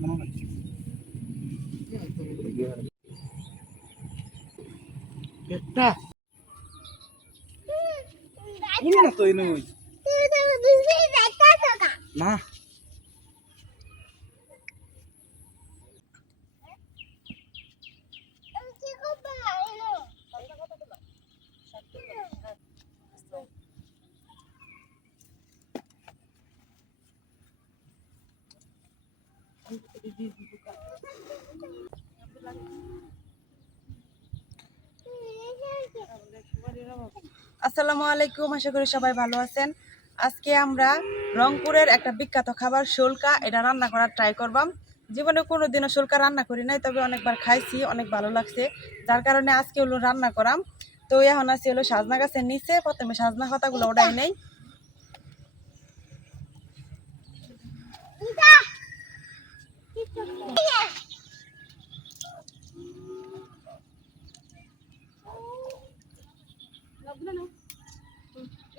মনে হয় একটা বলো না তো এনে ওই না আসসালামু আলাইকুম, আশা করি সবাই ভালো আছেন। আজকে আমরা রংপুরের একটা বিখ্যাত খাবার, শোলকা। এটা রান্না করার ট্রাই করবাম। জীবনে কোনো দিনও শোলকা রান্না করি নাই, তবে অনেকবার খাইছি, অনেক ভালো লাগছে। যার কারণে আজকে হলো রান্না করাম। তো এখন আছে হলো সাজনা গাছের নিচে, প্রথমে সাজনা কথাগুলো ওটাই নেই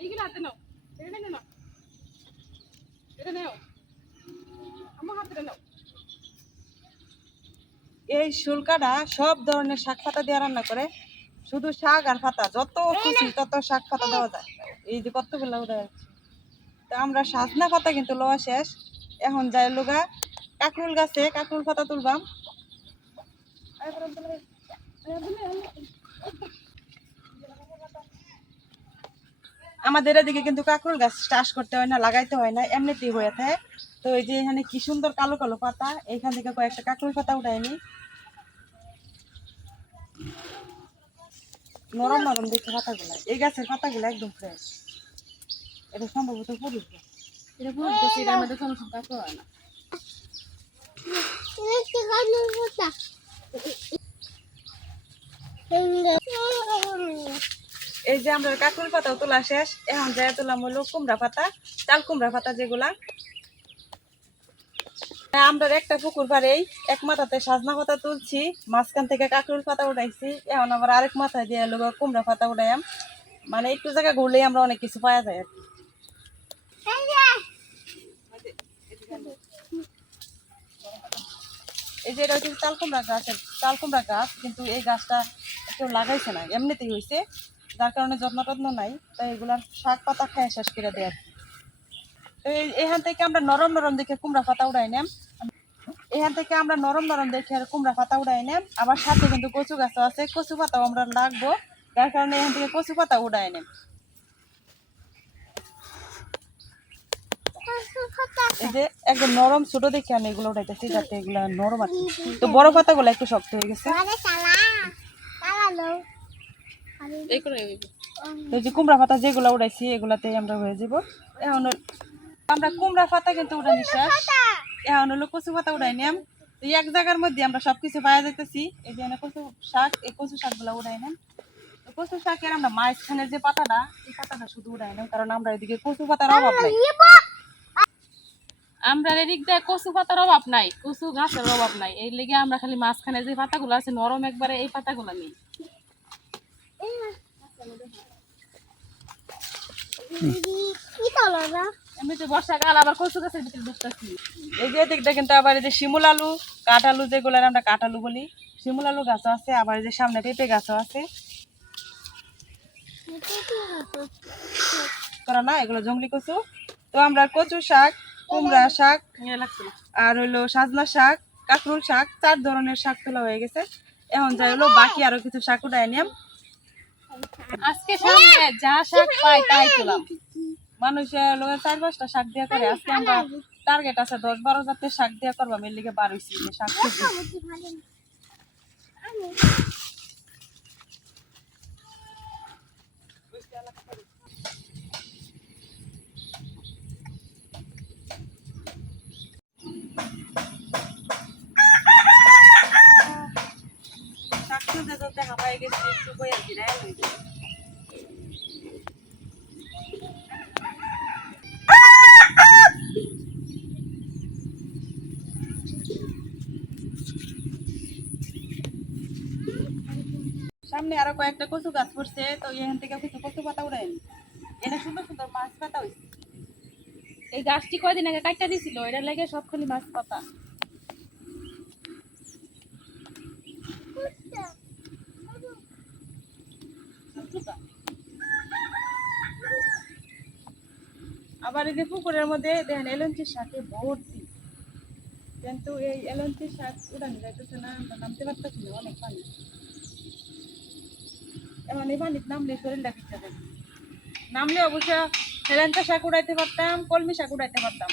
এইগুলো হাতে নাও এটা নাও না এটা নাও আমার হাতে নাও এই শুলকাটা সব ধরনের শাক পাতা দিয়ে রান্না করে। শুধু শাক আর পাতা, যত খুশি তত শাক পাতা দেওয়া যায়। এই যে কতগুলো যাচ্ছে। তো আমরা সাজনা পাতা কিন্তু লওয়া শেষ। এখন যাই লোগা কাকরুল গাছে, কাকরুল পাতা তুলবাম। আমাদের এদিকে কিন্তু কাকরুল গাছ চাষ করতে হয় না লাগাইতে হয় না এমনিতেই হয়ে থাকে। তো এই যে এখানে কি সুন্দর কালো কালো পাতা এইখান থেকে কয়েকটা কাকরুল পাতা উঠায়নি নরম নরম দেখে পাতাগুলো এই গাছের পাতাগুলো একদম ফ্রেশ এটা সম্ভবত পুরুষ এটা পুরো দেখছি এটা আমাদের কোনো সংখ্যা হয় না। এই যে আমরা কাকুর পাতাও তোলা শেষ এখন যাই তোলাম হলো কুমড়া পাতা চাল কুমড়া পাতা যেগুলা। হ্যাঁ, আমরা একটা পুকুর পাড়েই এক মাথাতে সাজনা পাতা তুলছি মাঝখান থেকে কাকুর পাতা উঠাইছি এখন আবার আরেক মাথায় দিয়ে লোক কুমড়া পাতা উঠাইম মানে একটু জায়গা ঘুরলেই আমরা অনেক কিছু পাওয়া যায় আর কি। এই যে এটা হচ্ছে চাল কুমড়া গাছের চাল কুমড়া গাছ কিন্তু এই গাছটা কেউ লাগাইছে না এমনিতেই হয়েছে যার কারণে যত্ন টত্ন নাই, তাই এগুলার শাক পাতা খায় শেষ করে দেয় আর এখান থেকে আমরা নরম নরম দেখে কুমড়া পাতা উড়াই নেম। এখান থেকে আমরা নরম নরম দেখে আর কুমড়া পাতা উড়াই নেম। আবার সাথে কিন্তু কচু গাছ আছে, কচু পাতাও আমরা লাগবো, যার কারণে এখান থেকে কচু পাতা উড়াই নেম। যে একদম নরম ছোট দেখে আমি এগুলো উঠাইতেছি যাতে এগুলা নরম আছে তো বড় পাতাগুলো একটু শক্ত হয়ে গেছে। এই করে তো এই যে কুমড়া পাতা যেগুলো উড়াইছি এগুলাতে আমরা হয়ে যাব। এখন আমরা কুমড়া পাতা কিন্তু উড়ানি শেষ। এখন হলো কচু পাতা উড়াই নিয়াম। তো এক জায়গার মধ্যে আমরা সবকিছু পাওয়া যাইতেছি। এই যে কচু শাক এই কচু শাকগুলো উড়াই নেন। কচু শাকের আমরা মাঝখানের যে পাতাটা এই পাতাটা শুধু উড়াই নেন কারণ আমরা এদিকে কচু পাতার অভাব নাই। আমরা এদিক দিয়ে কচু পাতার অভাব নাই কচু গাছের অভাব নাই। এই লেগে আমরা খালি মাঝখানে যে পাতাগুলো আছে নরম একবারে এই পাতাগুলো নেই। বর্ষাকাল আবার কচু গাছের ভিতরে ঢুকতেছি। এই যে এদিকটা কিন্তু আবার এই যে শিমুল আলু যেগুলো আমরা বলি শিমুল আলু গাছও আছে আবার এই যে সামনে পেঁপে গাছও আছে। করা না এগুলো জঙ্গলি কচু। তো আমরা কচু শাক কুমড়া শাক আর হইল সাজনা শাক কাকরুল শাক চার ধরনের শাক তোলা হয়ে গেছে। এখন যাই হলো বাকি আরও কিছু শাক উঠাই নিয়াম। আজকে সামনে যা শাক পাই তাই তোলাম মানুষের লোকের চার পাঁচটা শাক দিয়া করে, আজকে আমরা টার্গেট আছে দশ বারো জাতের শাক দিয়া করব, আমি লিগে বারোইছি শাক। গেছি একটু বই আর কি সামনে আরও কয়েকটা কচু গাছ পড়ছে তো এখান থেকে কিছু কচু পাতা উড়াই এটা সুন্দর সুন্দর মাছ পাতা হয়েছে এই গাছটি কয়দিন আগে কাটটা দিছিল এটা লেগে সব খালি মাছ পাতা আবার এই যে পুকুরের মধ্যে দেখেন এলঞ্চি শাকে ভর্তি। কিন্তু এই এলঞ্চি শাক উড়ানো যাইতেছে না, আমরা নামতে পারতেছি না, অনেক পানি। এখন এই পানিতে নামলে শরীরটা পিঠা দেবে নামলে অবশ্য হেলেঞ্চা শাক উড়াইতে পারতাম, কলমি শাক উড়াইতে পারতাম।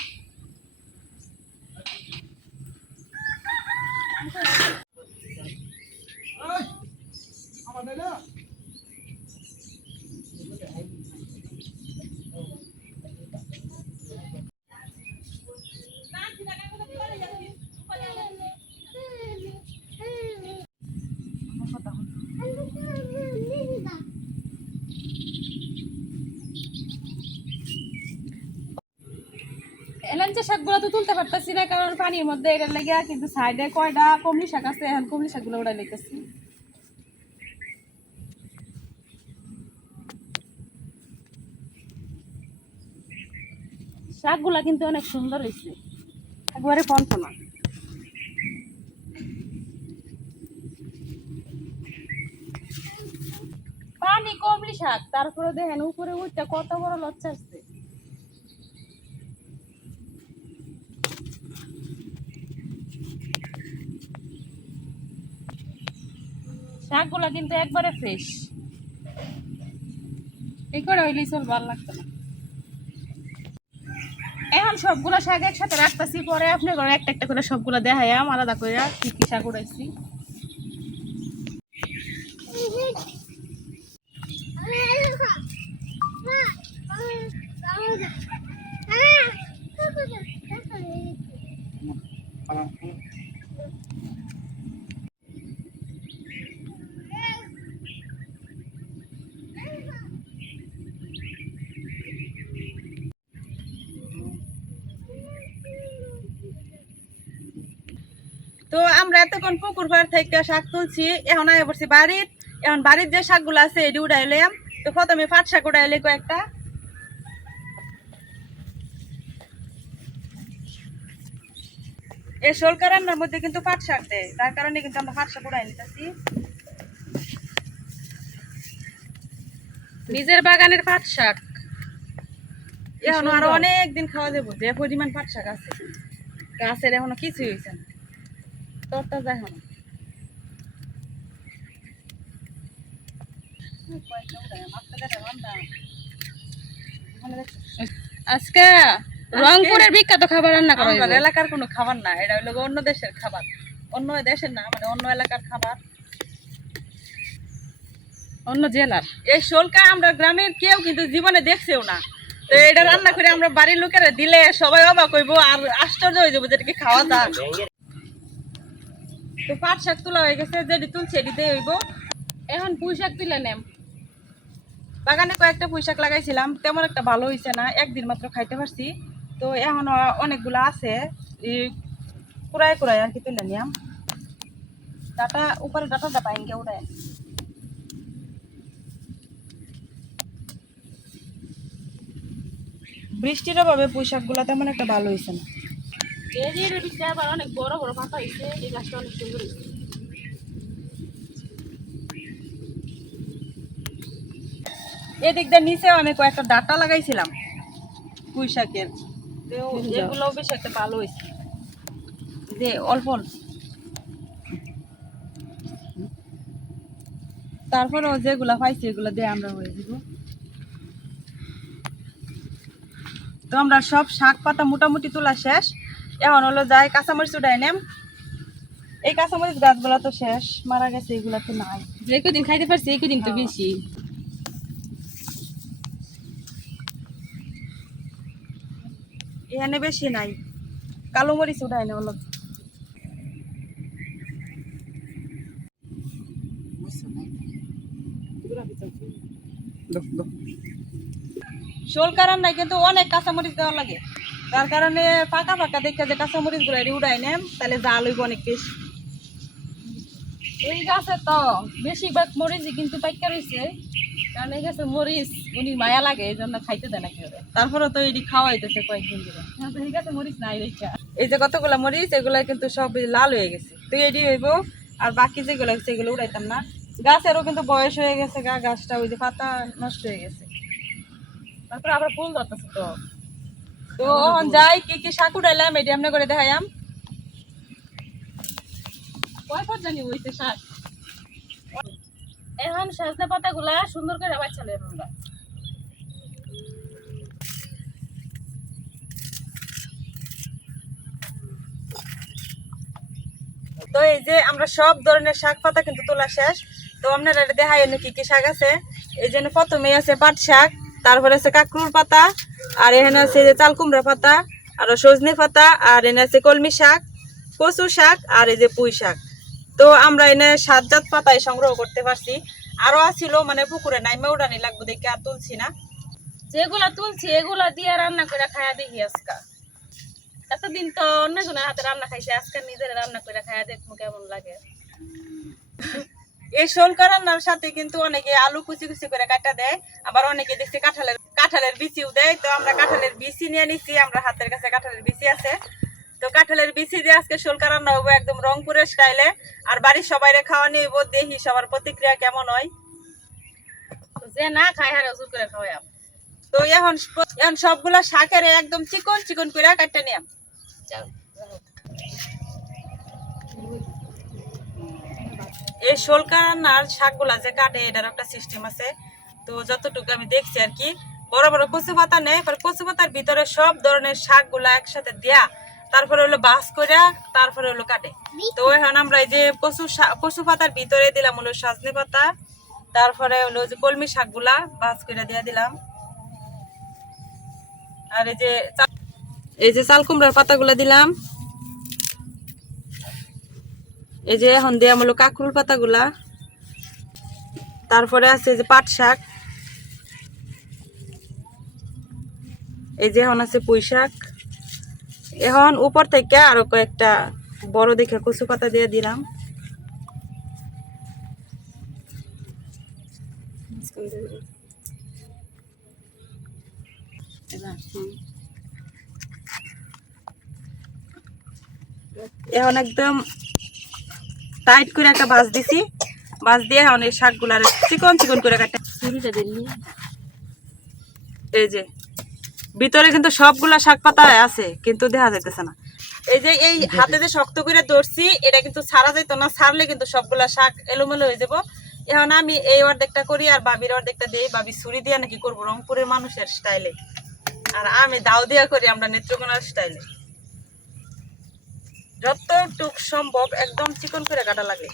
এলাঞ্চা শাকগুলো তো তুলতে পারতেছি না, কারণ পানির মধ্যে এটা লেগে কিন্তু সাইডে কয়টা কমলি শাক আছে, এখন কমলি শাকগুলো উড়াই লেগেছি শাকগুলা কিন্তু অনেক সুন্দর হয়েছে একবারে ফনফনা পানি কমলি শাক তারপরে দেখেন উপরে উঠতে কত বড় লচ্ছা আসছে। শাকগুলা কিন্তু একবারে ফ্রেশ এই করে ওই চল ভালো লাগতো না। এখন সবগুলা শাক একসাথে রাখতেছি, পরে আপনি করে একটা একটা করে সবগুলা আমার আলাদা করে কি কি শাক উড়াইছি। তো আমরা এতক্ষণ পুকুর পাড় থেকে শাক তুলছি এখন আয় পড়ছি বাড়ির এখন বাড়ির যে শাকগুলো আছে এটি উড়াইলাম তো প্রথমে পাট শাক উড়াইলে কয়েকটা। এই শোলকা রান্নার মধ্যে কিন্তু পাট শাক দেয় তার কারণে কিন্তু আমরা পাট শাক উড়াই নিতেছি। নিজের বাগানের পাট শাক। এখন আরও অনেক দিন খাওয়া যাব যে পরিমাণ পাট শাক আছে। গাছের এখনও কিছুই হয়েছে না। তোরটা আজকে রংপুরের বিখ্যাত খাবার রান্না করা আমাদের এলাকার কোনো খাবার না এটা হলো অন্য দেশের খাবার। অন্য দেশের না মানে অন্য এলাকার খাবার। অন্য জেলার। এই শোলকা আমরা গ্রামের কেউ কিন্তু জীবনে দেখছেও না। তো এটা রান্না করে আমরা বাড়ির লোকেরা দিলে সবাই অবাক হইব আর আশ্চর্য হয়ে যাব যেটা কি খাওয়া যায়। তো পাট শাক তোলা হয়ে গেছে, যেটি তুলছে এটি দিয়ে হইব। এখন পুঁই শাক তুলে নেম। বাগানে কয়েকটা পুঁই শাক লাগাইছিলাম, তেমন একটা ভালো হয়েছে না একদিন মাত্র খাইতে পারছি। তো এখন অনেকগুলো আছে কুড়ায় কুড়ায় আর কি তুলে নিলাম ডাটা, উপরে ডাটাটা পাইনকে উড়ায়। বৃষ্টির অভাবে পুঁই শাকগুলো তেমন একটা ভালো হয়েছে না। এই যে এর ভিতরে আবার অনেক বড় বড় পাতা হয়েছে এই গাছটা অনেক সুন্দর হয়েছে এদিক দিয়ে নিচেও আমি কয়েকটা ডাটা লাগাইছিলাম পুঁই শাকের তো বেশ একটা ভালো হয়েছে যে অল্প অল্প তারপরেও যেগুলা পাইছি এগুলো দিয়ে আমরা হয়ে দিব তো আমরা সব শাক পাতা মোটামুটি তোলা শেষ। এখন হলো যাই কাঁচামরিচ উঠাই নেম। এই কাঁচামরিচ গাছগুলো তো শেষ মারা গেছে এগুলা তো নাই। যে কদিন খাইতে পারছি এই কদিন তো হ্যাঁ। বেশি। এখানে বেশি নাই। কালো মরিচ উঠাই না হলো। শোলকা নাই কিন্তু অনেক কাঁচামরিচ দেওয়া লাগে। তার কারণে ফাঁকা ফাঁকা দেখে যে কাঁচামরিচগুলো উড়াই নেন তাহলে জাল হইব অনেক বেশি। এই গাছে তো বেশিরভাগ মরিচই কিন্তু পাইকা রয়েছে কারণ এই গাছে মরিচ উনি মায়া লাগে এই জন্য খাইতে দেয় না কেউ। তারপরে তো এটি খাওয়া হইতেছে কয়েকদিন ধরে। এই গাছে মরিচ নাই রেখা। এই যে কতগুলো মরিচ এগুলো কিন্তু সব লাল হয়ে গেছে। তো এটি হইব আর বাকি যেগুলো সেগুলো উড়াইতাম না। গাছেরও কিন্তু বয়স হয়ে গেছে গা গাছটা ওই যে পাতা নষ্ট হয়ে গেছে। তারপর আবার ফুল ধরতেছে তো। তো এখন যাই কি কি শাক উঠাইলাম এটি আমরা করে দেখাইলাম কয় পর জানি হইছে শাক? এখন সজনে পাতাগুলা সুন্দর করে বাচ্চালে আমরা তো এই যে আমরা সব ধরনের শাক পাতা কিন্তু তোলা শেষ। তো আপনারা দেখাই এনে কি কি শাক আছে। এই জন্য প্রথমে আছে পাট শাক। তারপরে আছে কাকরুর পাতা, আর এখানে আছে যে চাল কুমড়া পাতা, আর সজনে পাতা, আর এনে আছে কলমি শাক, কচু শাক, আর এই যে পুঁই শাক। তো আমরা এনে সাত জাত পাতায় সংগ্রহ করতে পারছি। আরও আছিল মানে পুকুরে নাইমে উড়ানি লাগবে দেখে আর তুলছি না। যেগুলা তুলছি, এগুলা দিয়ে রান্না করে খায়া দেখি আজকা। এতদিন তো অন্যজনের হাতে রান্না খাইছি, আজকে নিজের রান্না করে খায়া দেখব কেমন লাগে। এই শোলকা রান্নার সাথে কিন্তু অনেকে আলু কুচি কুচি করে কাটা দেয় আবার অনেকে দেখছি কাঁঠালের কাঁঠালের বিচিও দেয়। তো আমরা কাঁঠালের বিচি নিয়ে নিছি আমরা হাতের কাছে কাঁঠালের বিচি আছে। তো কাঁঠালের বিচি দিয়ে আজকে শোলকা রান্না হব একদম রংপুরের স্টাইলে। আর বাড়ির সবাইরে খাওয়া নিব দেখি সবার প্রতিক্রিয়া কেমন হয়। তো যে না খাই হারে ওষুধ করে খাওয়াই তো এখন এখন সবগুলা শাকের একদম চিকন চিকন করে কাটতে নিয়াম। এই শোলকা রান্নার শাকগুলা যে কাটে, এটার একটা সিস্টেম আছে। তো যতটুকু আমি দেখছি আর কি, বড় বড় কচু পাতা নেই পরে কচু পাতার ভিতরে সব ধরনের শাকগুলা একসাথে দেয়া, তারপরে হলো বাস করে তারপরে হলো কাটে। তো এখন আমরা এই যে কচু শা- কচু পাতার ভিতরে দিলাম হলো সজনে পাতা, তারপরে হলো যে কলমি শাকগুলা বাস করে দিয়ে দিলাম। আর এই যে এই যে চাল কুমড়ার পাতাগুলা দিলাম। এই যে এখন দিয়ে হলো কাকরুল পাতাগুলা। তারপরে আছে যে পাট শাক। এই যে এখন আছে পুঁই শাক। এখন উপর থেকে আরও কয়েকটা বড় দেখে কচু পাতা দিয়ে দিলাম। এখন একদম টাইট করে একটা বাস দিছি। বাস দিয়ে এখন এই শাকগুলার চিকন চিকন করে কাটে দিলি। এই যে ভিতরে কিন্তু সবগুলা শাক পাতা আছে কিন্তু দেখা যাইতেছে না। এই যে এই হাতে যে শক্ত করে ধরছি এটা কিন্তু ছাড়া যাইতো না ছাড়লে কিন্তু সবগুলা শাক এলোমেলো হয়ে যাব। এখন আমি এই অর্ধেকটা করি আর বাবির অর্ধেকটা দিই বাবি ছুরি দিয়ে নাকি করব রংপুরের মানুষের স্টাইলে। আর আমি দাও দিয়া করি আমরা নেত্রকোনার স্টাইলে। যতটুক সম্ভব একদম চিকন করে কাটা লাগে।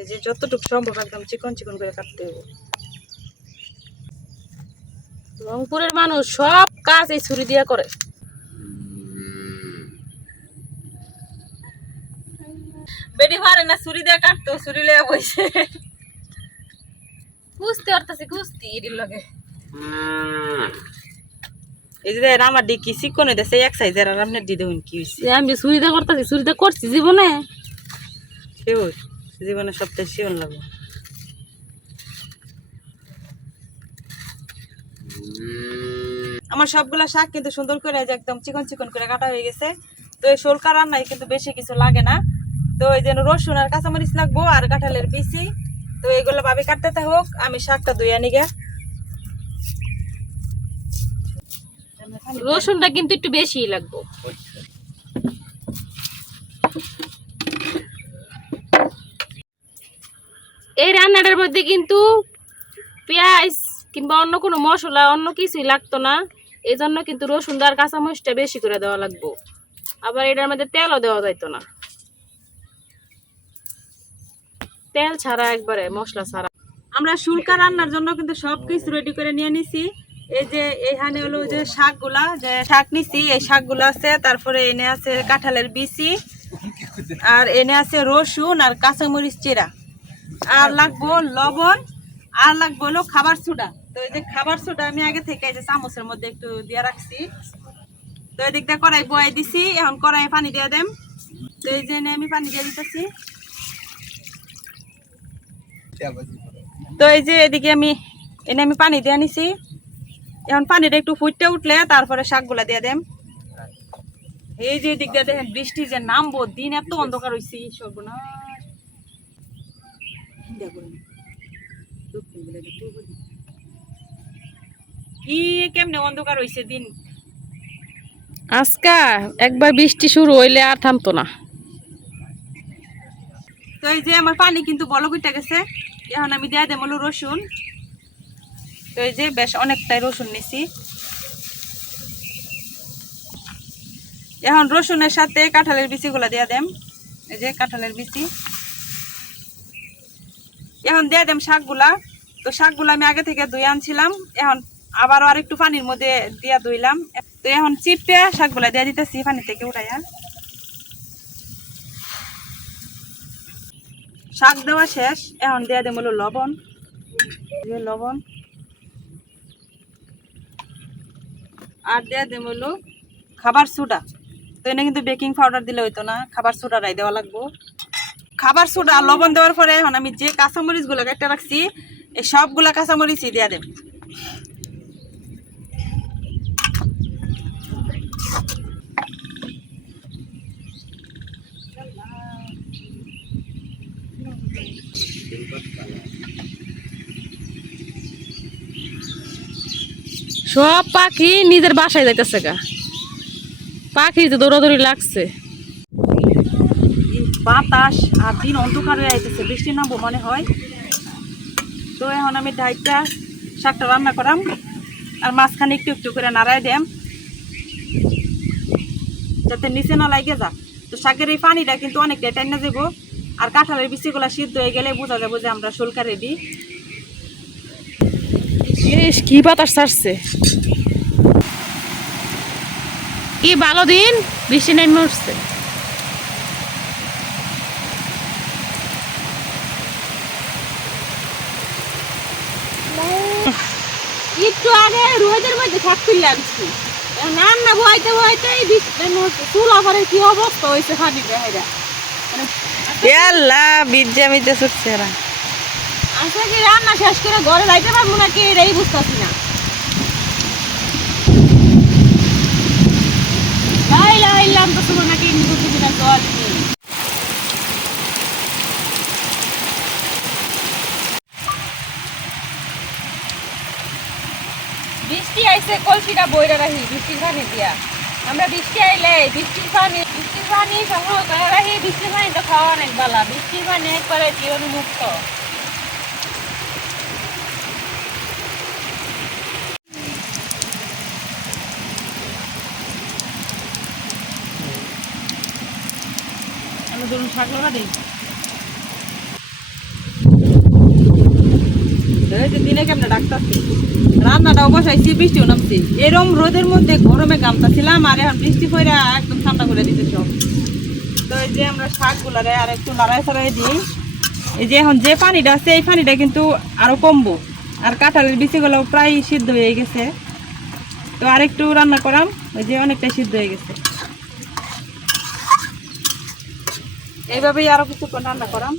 এই যে যতটুকু সম্ভব একদম চিকন চিকন করে কাটতে হবে। রংপুরের মানুষ সব কাজ এই ছুরি দিয়ে করে। বেডি পারে না, ছুরি দিয়ে কাটতো, ছুরি লিয়ে বইছে। কুস্তি অর্থাৎ কুস্তি এটির লগে। এই যে আমার হইতেছে এক সাইজের আর আপনার দি দেখুন কি হয়েছে আমি করতেছি করছি জীবনে। শিওর? জীবনে সবটাই শিওর লাগবে আমার সবগুলা শাক কিন্তু সুন্দর করে একদম চিকন চিকন করে কাটা হয়ে গেছে। তো এই শোলকা রান্নায় কিন্তু বেশি কিছু লাগে না। তো এই যেন রসুন আর কাঁচামরিচ লাগবো আর কাঁঠালের বিচি তো এগুলো ভাবে কাটতে হোক, আমি শাকটা ধুয়ে আনি গে রসুনটা কিন্তু একটু বেশি লাগবে। এই রান্নাটার মধ্যে কিন্তু পেঁয়াজ কিংবা অন্য কোনো মশলা, অন্য কিছুই লাগতো না। এই জন্য কিন্তু রসুন আর কাঁচামরিচটা বেশি করে দেওয়া লাগবো। আবার এটার মধ্যে তেলও দেওয়া যাইতো না। তেল ছাড়া একবারে মশলা ছাড়া। আমরা শুল্কা রান্নার জন্য কিন্তু সব কিছু রেডি করে নিয়ে নিছি। এই যে এখানে হলো যে শাকগুলা, যে শাক নিছি, এই শাকগুলো আছে, তারপরে এনে আছে কাঁঠালের বিচি, আর এনে আছে রসুন আর কাঁচামরিচ চিরা আর লাগবো লবণ, আর লাগবো হলো খাবার সোডা। তো এই যে খাবার সোডা আমি আগে থেকে এই যে চামচের মধ্যে একটু দিয়ে রাখছি। তো এই দিকটা কড়াই বয়াই দিছি, এখন কড়াই পানি দিয়ে দেম। তো এই যে আমি পানি দিয়ে দিতেছি। তো এই যে এদিকে আমি এনে আমি পানি দিয়ে নিছি এখন পানিটা একটু ফুটতে উঠলে তারপরে শাকগুলা দিয়ে দেম। এই যে দিক দিয়ে দেখেন বৃষ্টি যে নামবো দিন এত অন্ধকার হয়েছে সর্বনাশ। কি কেমনে অন্ধকার হয়েছে দিন? আজকা একবার বৃষ্টি শুরু হইলে আর থামতো না। তো এই যে আমার পানি কিন্তু বলক উঠে গেছে? এখন আমি দেয়া দেবো রসুন। তো এই যে বেশ অনেকটাই রসুন নিছি। এখন রসুনের সাথে কাঁঠালের বিচিগুলো দেয়া দেম। এই যে কাঁঠালের বিচি। এখন দেয়া দেম শাকগুলা। তো শাকগুলা আমি আগে থেকে ধুয়ে আনছিলাম। এখন আবারও আর একটু পানির মধ্যে দিয়া ধুইলাম। তো এখন চিপে শাকগুলা দিয়ে দিতেছি পানি থেকে উঠাইয়া শাক দেওয়া শেষ। এখন দেয়া দেব হলো লবণ। লবণ। আর দেয়া দেব হলো খাবার সোডা। তো এনে কিন্তু বেকিং পাউডার দিলে হইতো না, খাবার সোডাটাই দেওয়া লাগবো। খাবার সোডা লবণ দেওয়ার পরে এখন আমি যে কাঁচামরিচগুলো কেটে রাখছি, এই সবগুলা কাঁচামরিচই দেয়া দেব। সব পাখি নিজের বাসায় যাইতেছে গা। পাখি তো দৌড়াদৌড়ি লাগছে। বাতাস আর দিন অন্ধকার হয়ে আইতেছে, বৃষ্টি নামবো মনে হয়। তো এখন আমি ডাইটটা, শাকটা রান্না করাম, আর মাঝখানে একটু একটু করে নাড়াই দেম। যাতে নিচে না লাগে যা। তো শাকের এই পানিটা কিন্তু অনেকটা টাইনা যাব আর কাঁঠালের বিচিগুলা সিদ্ধ হয়ে গেলে বোঝা যাব যে আমরা শুল্কা রেডি ইস, কি বাতাস ছাড়ছে কি ভালো দিন? বৃষ্টি নেমে উঠছে। একটু আগে রোদের মধ্যে থাক তুলে আনছি রান্না বইতে বইতে চুলা পরে কি অবস্থা হয়েছে খাবি বেহাইরা আল্লাহ বিদ্যা মিদ্যা ছুটছে এরা আচ্ছা কি রান্না শেষ করে ঘরে যাইতে পারব নাকি? এটাই বুঝতেছি না। লাইলা ইল্লাম তো শুনো নাকি বুঝতেছি না। বৃষ্টি আইছে, কলসিটা বইরা রাখি, বৃষ্টির পানি দিয়া। আমরা বৃষ্টি আইলে বৃষ্টির পানি বৃষ্টির পানি সংগ্রহ করে রাখি, বৃষ্টির পানি তো খাওয়া অনেক বালা। বৃষ্টির পানি একবারে জীবন মুক্ত ধরুন এই যে দিনে নামছি। এরম রোদের মধ্যে গরমে আর এখন বৃষ্টি একদম ঠান্ডা করে দিতে তো যে আমরা ছাড়াই দিই। এই যে এখন যে পানিটা আছে পানিটা কিন্তু কমবো। আর কাঁঠালের বিচিগুলো প্রায় সিদ্ধ হয়ে গেছে। তো আর একটু রান্না করাম ওই যে অনেকটা সিদ্ধ হয়ে গেছে। এইভাবেই আরও কিছুক্ষণ রান্না করাম।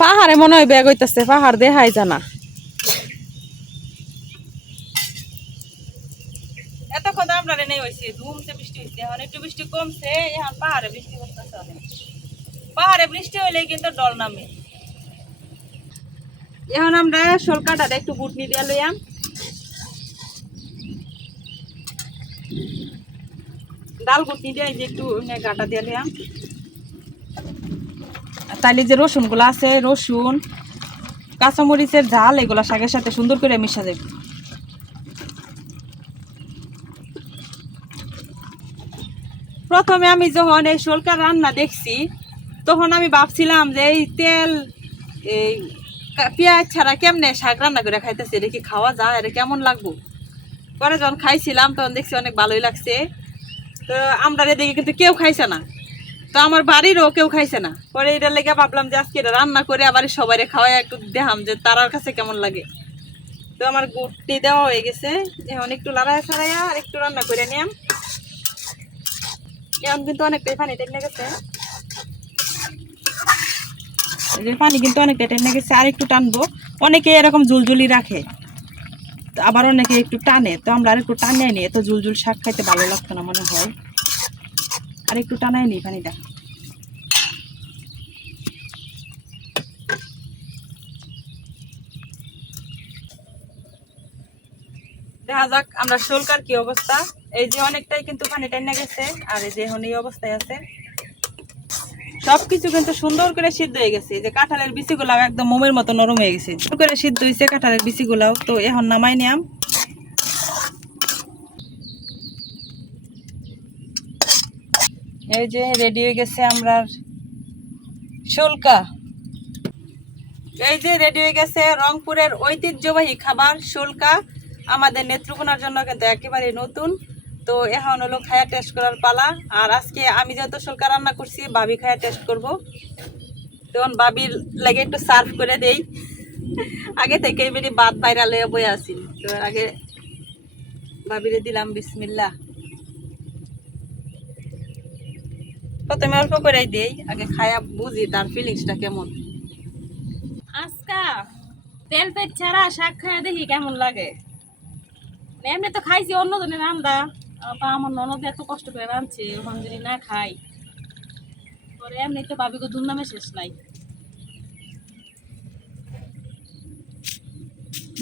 পাহাড়ে মনে হয় ব্যাগ হইতাছে, পাহাড় দেখাই জানা এতক্ষণ আমরা নেই হয়েছে ধুমতে বৃষ্টি হয়েছে এখন একটু বৃষ্টি কমছে, এখন পাহাড়ে বৃষ্টি পাহাড়ে বৃষ্টি হলে কিন্তু ডল নামে। এখন আমরা সরকারটা একটু বুটনি দিয়ে লইয়াম ডাল বুটনি দিয়ে যে একটু গাটা দিয়ে লইয়াম তাইলে যে রসুনগুলো আছে, রসুন, কাঁচামরিচের ঝাল, এগুলা শাকের সাথে সুন্দর করে মিশা যাবে। প্রথমে আমি যখন এই শোলকার রান্না দেখছি তখন আমি ভাবছিলাম যে এই তেল, এই পেঁয়াজ ছাড়া কেমনে শাক রান্না করে খাইতেছে? এটা কি খাওয়া যায়? এটা কেমন লাগবো? পরে যখন খাইছিলাম, তখন দেখছি অনেক ভালোই লাগছে। তো আমরা এদিকে কিন্তু কেউ খাইছে না। তো আমার বাড়িরও কেউ খাইছে না। পরে এটা লেগে ভাবলাম যে আজকে এটা রান্না করে আবার সবাই খাওয়াই, একটু দেখাম যে তারার কাছে কেমন লাগে। তো আমার গুড়টি দেওয়া হয়ে গেছে। এখন একটু লড়াই ছাড়াইয়া আর একটু রান্না করে নিয়াম। এখন কিন্তু অনেকটাই পানি টেনে গেছে। এই যে পানি কিন্তু অনেকটা টেনে গেছে, আর একটু টানবো। অনেকে এরকম ঝুলঝুলি রাখে আবার অনেকে একটু টানে। তো আমরা আর একটু টানিয়ে নিই এত ঝুলঝুল শাক খাইতে ভালো লাগতো না মনে হয়। আর একটু টানাই নিই পানিটা। দেখা যাক আমরা শোলকার কি অবস্থা। এই যে অনেকটাই কিন্তু পানি টেনে গেছে, আর এই যে এখন এই অবস্থায় আছে। সবকিছু কিন্তু সুন্দর করে সিদ্ধ হয়ে গেছে। যে কাঁঠালের বিচিগুলাও একদম মোমের মতো নরম হয়ে গেছে। করে সিদ্ধ হয়েছে কাঁঠালের বিচিগুলাও। তো এখন নামাই নিয়াম। এই যে রেডি হয়ে গেছে আমরা শোলকা। এই যে রেডি হয়ে গেছে রংপুরের ঐতিহ্যবাহী খাবার শোলকা। আমাদের নেত্রকোনার জন্য কিন্তু একেবারে নতুন। তো এখন হলো খায়া টেস্ট করার পালা। আর আজকে আমি যত শোলকা রান্না করছি, ভাবি খায়া টেস্ট করব। তখন ভাবির লাগে একটু সার্ভ করে দেই। আগে থেকে বেরি বাদ বাইরা লয়ে বয়ে আসি তো আগে ভাবিরে দিলাম বিসমিল্লা প্রথমে অল্প করে দেই, আগে খায়া বুঝি তার ফিলিংসটা কেমন। আজকা তেল পেট ছাড়া শাক খাইয়া দেখি কেমন লাগে। এমনি তো খাইছি অন্য জনের রান্দা বা আমার ননদ এত কষ্ট করে রাঁধছে ওখান যদি না খাই। পরে এমনি তো ভাবি দুর্নামে শেষ নাই।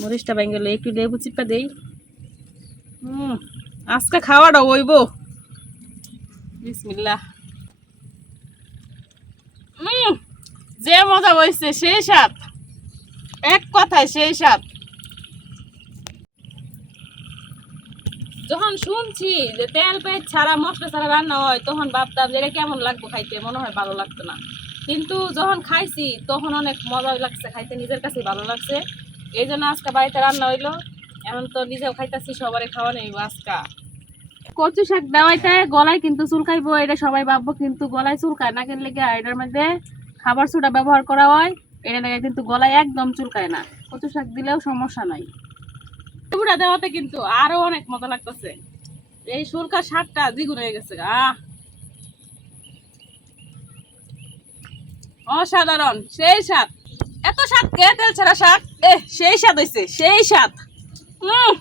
মরিচটা ভেঙে গেলে, একটু লেবু চিপা দেই। হুম, আজকে খাওয়াটা ওইব বিসমিল্লাহ। হুম, যে মজা হয়েছে সেই স্বাদ। এক কথায় সেই স্বাদ। যখন শুনছি যে তেল পেট ছাড়া মশলা ছাড়া রান্না হয়, তখন ভাবতাম যে এটা কেমন লাগবে খাইতে? মনে হয় ভালো লাগতো না। কিন্তু যখন খাইছি, তখন অনেক মজা লাগছে খাইতে, নিজের কাছে ভালো লাগছে। এই জন্য আজকে বাড়িতে রান্না হইল। এখন তো নিজেও খাইতেছি সবারই খাওয়া নেই আজকা। কচু শাক দেওয়াইতে গলায় কিন্তু চুলকাইবো এটা সবাই ভাববো, কিন্তু গলায় চুলকায় না কেন লেগে এটার মধ্যে খাবার সোডা ব্যবহার করা হয়, এটা লেগে কিন্তু গলায় একদম চুলকায় না। কচু শাক দিলেও সমস্যা নাই। দেওয়াতে কিন্তু আরও অনেক মজা লাগতেছে। এই সুলকা শাকটা দ্বিগুণ হয়ে গেছে আহ। অসাধারণ, সেই স্বাদ। এত স্বাদ কে তেল ছাড়া শাক? এ সেই স্বাদ হয়েছে সেই স্বাদ। উম।